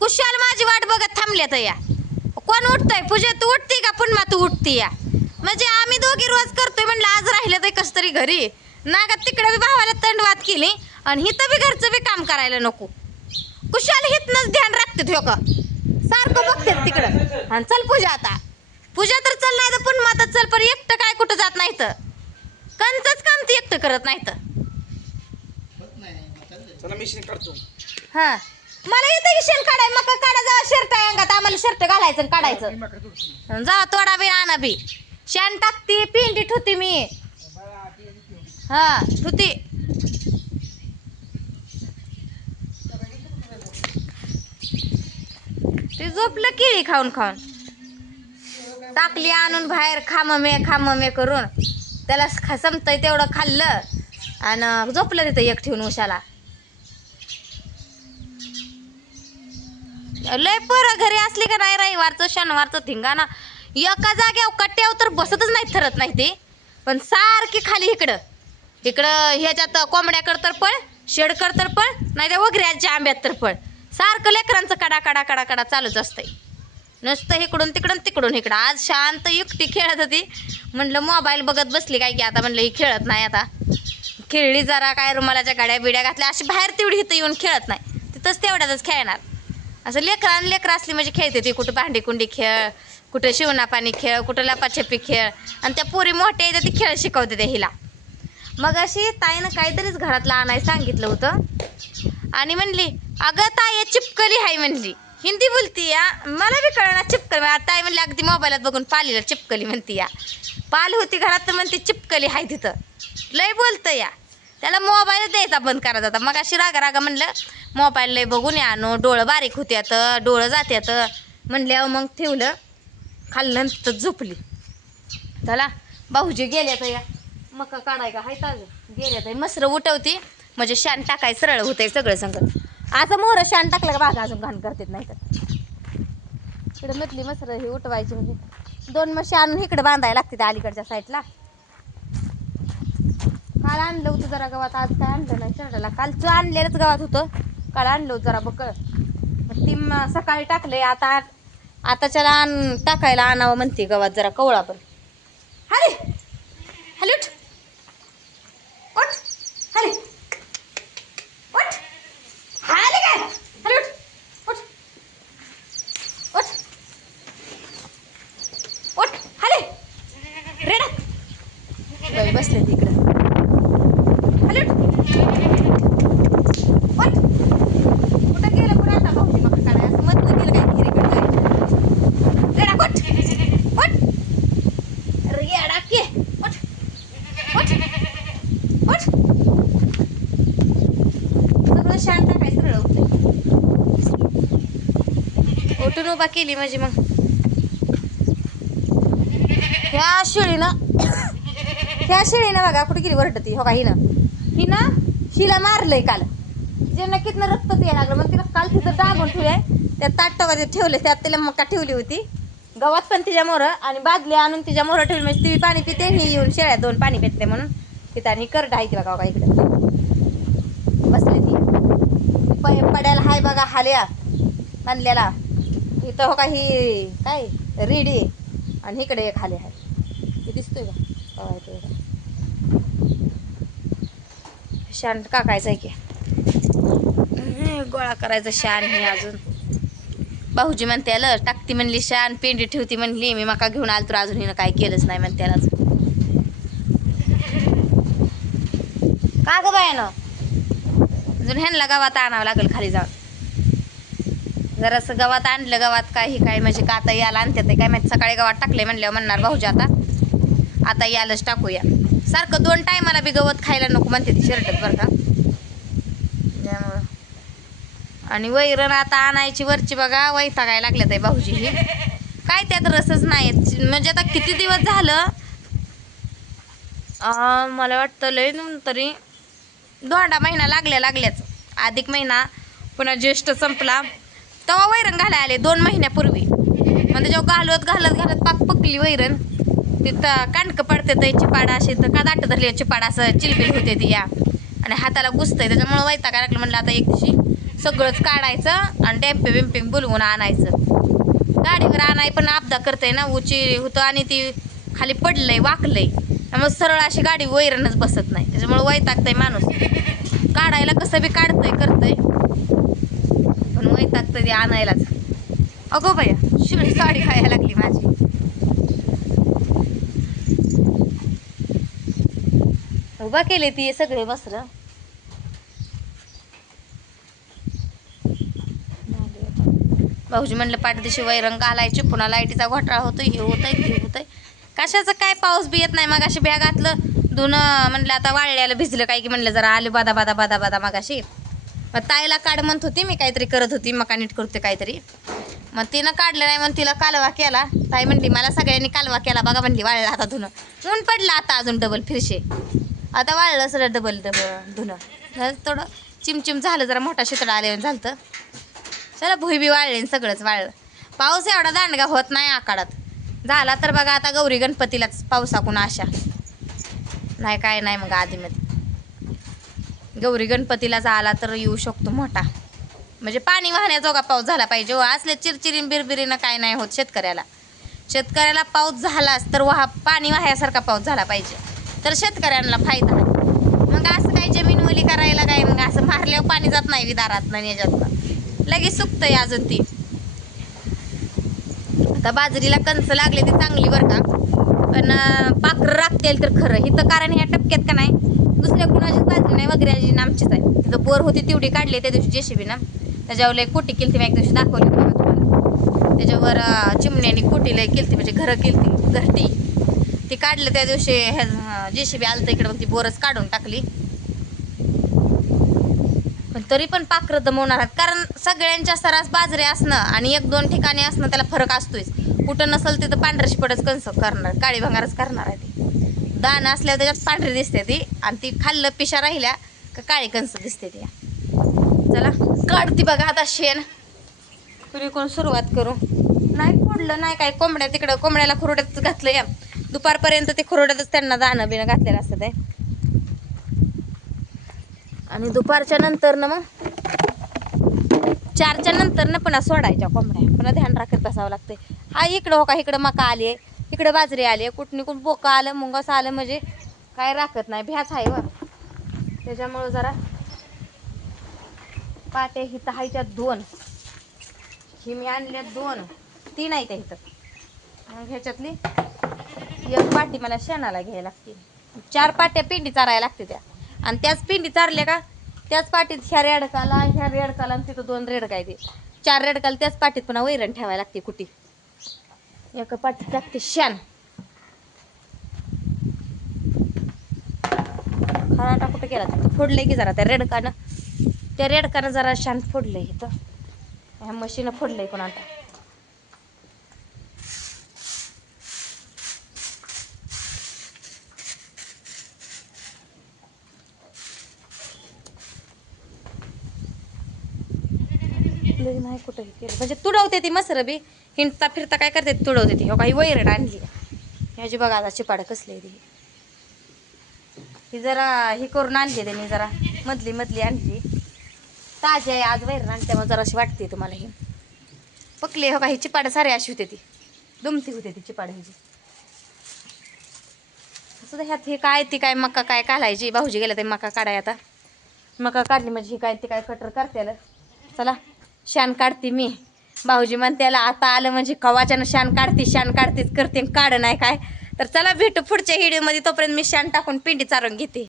कुशाल माझी वाट बघत थांबले तर या कोण उठतंय पूजा तू उठती का पुन्हा तू उठती या म्हणजे आम्ही दोघी रोज करतोय म्हणलं आज राहिलं तर कस तरी घरी ना का तिकडे बी भावाला तंडवात केली आणि हिथं बी घरचं बी काम करायला नको कुशाल हितनंच ध्यान राखते ठेव का सारखं बघते तिकडं आणि चल पूजा आता पूजा तर चल नाही तर पुन्हा तर चल पण एकटं काय कुठं जात नाही तर कंचच काम ती एकटं करत नाही तर चला मिशीन काढतो. हा मला इथं की शेण काढाय मका काढा जावा शर्ट आहे अंगात आम्हाला शर्ट घालायचं आणि काढायचं जावा तोडा बी आणा बी शेण टाकती पिंडी ठुती मी हा ठुती ते झोपलं केळी खाऊन टाकली आणून बाहेर खाम मे करून त्याला संपतंय तेवढं खाल्लं आणि झोपलं तिथं एक ठेवून उशाला लय पोरं घरी असली का नाही रविवारचं शनिवारचं धिंगाणा एका जाग्यावर कट्ट्यावर तर बसतच नाही ठरत नाही ते पण सारखी खाली इकडं ह्याच्यात कोंबड्याकडं तर पळ शेडकड तर पळ नाही त्या वगैरेच्या आंब्यात तर पळ सारखं लेकरांचं कडा चालूच असतंय नुसतं इकडून तिकडून इकडं आज शांत एकटी खेळत होती म्हणलं मोबाईल बघत बसली काय की आता म्हणलं ही खेळत नाही आता खेळली जरा काय रुमालाच्या गाड्या बिड्या घातल्या अशी बाहेर तेवढी इथं येऊन खेळत नाही तिथंच तेवढ्यातच खेळणार असं लेकरं असली म्हणजे खेळते ती कुठं भांडी कुंडी खेळ कुठं शिवणा पाणी खेळ कुठं लपाछपी खेळ आणि त्या पोरी मोठ्या येतात ती खेळ शिकवते त्या हिला मग अशी ताईनं काहीतरीच घरातलं आणायला सांगितलं होतं आणि म्हणली अगं ताई चिपकली हाय म्हणली हिंदी बोलती या मला बी कळना चिपकली ताई म्हणली अगदी मोबाईलात बघून पालीला चिपकली म्हणती या पाल होती घरात तर म्हणते चिपकली हाय तिथं लय बोलतं या त्याला मोबाईल द्यायचा बंद करायचा होता मग अशी रागा म्हणलं मोबाईल लय बघून या नो डोळं बारीक होत्यात डोळं जात्यात म्हणल्यावर मग ठेवलं खाल्लं तिथं झोपली त्याला भाऊजी गेल्या तर या मका काढाय का हाय ताज गेल्या तर मसरं उठवती म्हणजे शान टाकाय सरळ होतंय सगळं संगत आता मोहरं शान टाकलं का बागा अजून घाण करतात नाही तर इकडं म्हटली मसरं हे उठवायची म्हणजे 2 म्हशी आणून इकडं बांधायला लागते त्या अलीकडच्या साईडला काल आणलं होतं जरा गवात आज काय आणलं नाही शर्टाला कालचं आणलेलंच गवात होतं काल आणलं होतं जरा बकळ ती सकाळी टाकले आताच्याला टाकायला आणावं म्हणते गवात जरा कवळा पण हरे हॅलो उठ हरे उठ हाले काय हॅलो उठ उठ उठ हरे रेडा बसले तिकडं कुठं गेलं कुठं आता भाऊजी मग काढाय असं मधलं गेलं काय खिरीकडे रेडा उठ उठ रेडा के उठ उठ उठ सगळं शांत काय सरळ उठलं उठून उभा केली माझी मग ह्या शेळीनं बघा कुठे गेली वरटती हो का हिनं शिला मारलंय काल जे नक्कीतनं रक्तच यायला लागलं मग तिला काल तिथं दाबून ठेवलंय त्या ताटावर ठेवले त्यात तिला मका ठेवली होती गव्हात पण तिच्या मोहरं आणि बादली आणून तिच्या मोहरं ठेवली म्हणजे ती पाणी पिते ही येऊन शेळ्या 2 पाणी पिते म्हणून तिथं आणि करड आहे ती बघा का इकडे बसले ती पड्याला हाय बघा हाल्या बांधलेला इथं हो का ही काय रेडी आणि इकडे एक हाले आहे ते दिसतोय का शान काकायचं आहे की गोळा करायचं शान हे अजून भाऊजी म्हणते आलं टाकती म्हणली शान पेंडी ठेवती म्हणली मी मका घेऊन आलो तर अजून हिनं काय केलंच नाही म्हणते का ग बायानं अजून ह्यांना गावात आणावं लागेल खाली जाऊन जरासं गावात आणलं गावात काही काय म्हणजे का आता याला आणते काय माहिती सकाळी गावात टाकले म्हणल्यावर म्हणणार भाऊजी आता यालाच टाकूया सारखं 2 टायमाला बी गवत खायला नको म्हणते ती शर्टच बरं का त्यामुळं आणि वैरण आता आणायची वरची बघा वैतागायला लागल्यात आहे भाऊजी ही काय त्यात रसच नाही म्हणजे आता किती दिवस झालं मला वाटतं लय तरी 2 महिना लागल्याच अधिक महिना पुन्हा ज्येष्ठ संपला तेव्हा वैरण घालायला आले 2 महिन्यापूर्वी म्हणजे जेव्हा घालत पाक पकली वैरण तिथं कांडकं पडते तर चिपाडा असे तर का दाट धरली चिपाडा असं चिलबिल होते ती या आणि हाताला घुसतंय त्याच्यामुळं वैतागायला लागलं म्हणलं आता एक दिवशी सगळंच काढायचं आणि डॅम्पिंग बिम्पिंग बोलवून आणायचं. गाडीवर आणाय पण अपदा करतंय ना, उची होतं आणि ती खाली पडलंय वाकलंय, त्यामुळे सरळ अशी गाडी वैरणच बसत नाही, त्याच्यामुळे वैतागतंय माणूस. काढायला कसं बी काढतंय करतंय, पण वैतागतंय ते आणायलाच. अगो बाया, शिळी साडी खायला लागली माझी. उभा केले ती सगळे वस्त्र. भाऊजी म्हणलं पाठदिशी वैरण घालायची, पुन्हा लाईटीचा घोटाळा होतोय, हे होतंय ते होतंय. कशाचं काय, पाऊस बी येत नाही. मग अशी बॅग घातलं धुणं, म्हणलं आता वाळल्याला भिजलं काय की, म्हणलं जरा आले बादा बादा बादा बादा मागाशी. मग ताईला काढ म्हणत होती, मी काहीतरी करत होती, मका नीट करते काहीतरी. मग तिनं काढलं नाही, मग तिला कालवा केला. ताई म्हणली मला सगळ्यांनी कालवा केला बघा, म्हणली वाळलं आता धुणं. ऊन पडलं आता अजून डबल फिरशे, आता वाळलं सगळं डबल डबल धुणं. थोडं चिमचिम झालं, जरा मोठा शितळा आल्यावर झालं तर चला भुई बी वाळले, सगळंच वाळलं. पाऊस एवढा दांडगा होत नाही आकाडात. झाला तर बघा आता गौरी गणपतीलाच पावसाकून आशा नाही, काय नाही. मग आधीमध्ये गौरी गणपतीला झाला तर येऊ शकतो मोठा, म्हणजे पाणी वाहण्याजोगा पाऊस झाला पाहिजे. असले चिरचिरीन बिरबिरीनं काय नाही होत शेतकऱ्याला. शेतकऱ्याला पाऊस झालाच तर पाणी वाह्यासारखा पाऊस झाला पाहिजे, तर शेतकऱ्यांना फायदा. मग असं काय जमीन ओली करायला काय, मग असं मारल्यावर पाणी जात नाही विदारात नाही, याच्यातनं लगेच सुकतंय अजून ती. आता बाजरीला कणसं लागले ते चांगली बरं का, पण पाखरं राखतील तर खरं इथं. कारण ह्या टपक्यात का नाही दुसऱ्या कुणाचीच बाजरी नाही, वगैरे आमचीच आहे. तिथं बोर होती तेवढी काढली त्या दिवशी JCB ना, त्याच्यावर लय कोटी केलती. मी एक दिवशी दाखवली बघा तुम्हाला. त्याच्यावर चिमण्याने कोटी लय केलती, म्हणजे घरं केलती घरटी. ती काढलं त्या दिवशी JCB आलं तर इकडे, मग ती बोरच काढून टाकली. पण तरी पण पाखरं दमवणार आहेत, कारण सगळ्यांच्या सरास बाजरी असणं आणि 1-2 ठिकाणी असणं त्याला फरक असतोच. कुठं नसल तिथं पांढऱ्या शिपडच कणस करणार, काळी भंगारच करणार आहे ती. दाणं असल्यावर त्याच्यात पांढरी दिसते ती, आणि ती खाल्लं पिशा राहिल्या का काळी कणस दिसते ती. चला काढती बघा आता शेण. पुरी कोण सुरुवात करू. नाही फोडलं नाही काय, कोंबड्या तिकडं कोंबड्याला खुरड्यातच घातलं या. दुपारपर्यंत ते खुरड्यातच त्यांना दाणं बिणं घातलेलं असतं ते. आणि दुपारच्या नंतर ना मग 4च्या नंतर ना पुन्हा सोडायच्या कोंबड्या, पुन्हा ध्यान राखत बसावं लागते. हा इकडं हो का, इकडं मका आली आहे, इकडं बाजरी आली आहे, कुठून कुठं बोका आलं मुंगास आलं, म्हणजे काय राखत नाही, भ्याच आहे व. त्याच्यामुळं जरा पाट्या हिथं हायच्या 2, ही मी आणल्या 2-3 आहे त्या इथं. मग ह्याच्यातली एक पाटी मला शेणाला घ्यायला लागते. 4 पाट्या पिंडी चारायला लागते त्या, आणि त्याच पिंडी चारल्या का त्याच पाटीत ह्या रेडकाला आणि तिथं 2 रेडका आहे, ते 4 रेडकाला त्याच पाटीत पुन्हा वैरण ठेवायला लागते कुटी. एका पाटीत लागते शेण. खराटा कुठं केला तिथं फोडलंय की जरा त्या रेडकानं जरा शेण फोडलंय इथं, ह्या मशीनं फोडलंय कोणाला. नाही कुठं केलं, म्हणजे तुडवते ती मसर बी हिंडता फिरता काय करते तुडवते ती. हो काही वैरण आणली ह्याची बघा आता चिपाड कसली ती. ही जरा ही करून आणली त्यांनी, जरा मधली आणली ताजी आहे आज वैरण आणली, त्यामुळे जरा अशी वाटते तुम्हाला. ही पकली हो का, ही चिपाड सारे अशी होते, ती दुमती होते ती चिपाड ह्याची. सुद्धा ह्यात हे काय ती काय मका काय काढायची, भाऊजी गेला ते मका काढाय. आता मका काढली म्हणजे ही काय ती काय कटर करते. चला शान काढते मी. भाऊजी म्हणते आता आलं म्हणजे कवाच्यानं शान काढतीच करते, काढ नाही काय. तर चला भेटू पुढच्या व्हिडिओमध्ये, तोपर्यंत मी शान टाकून पिंडी चारून घेते.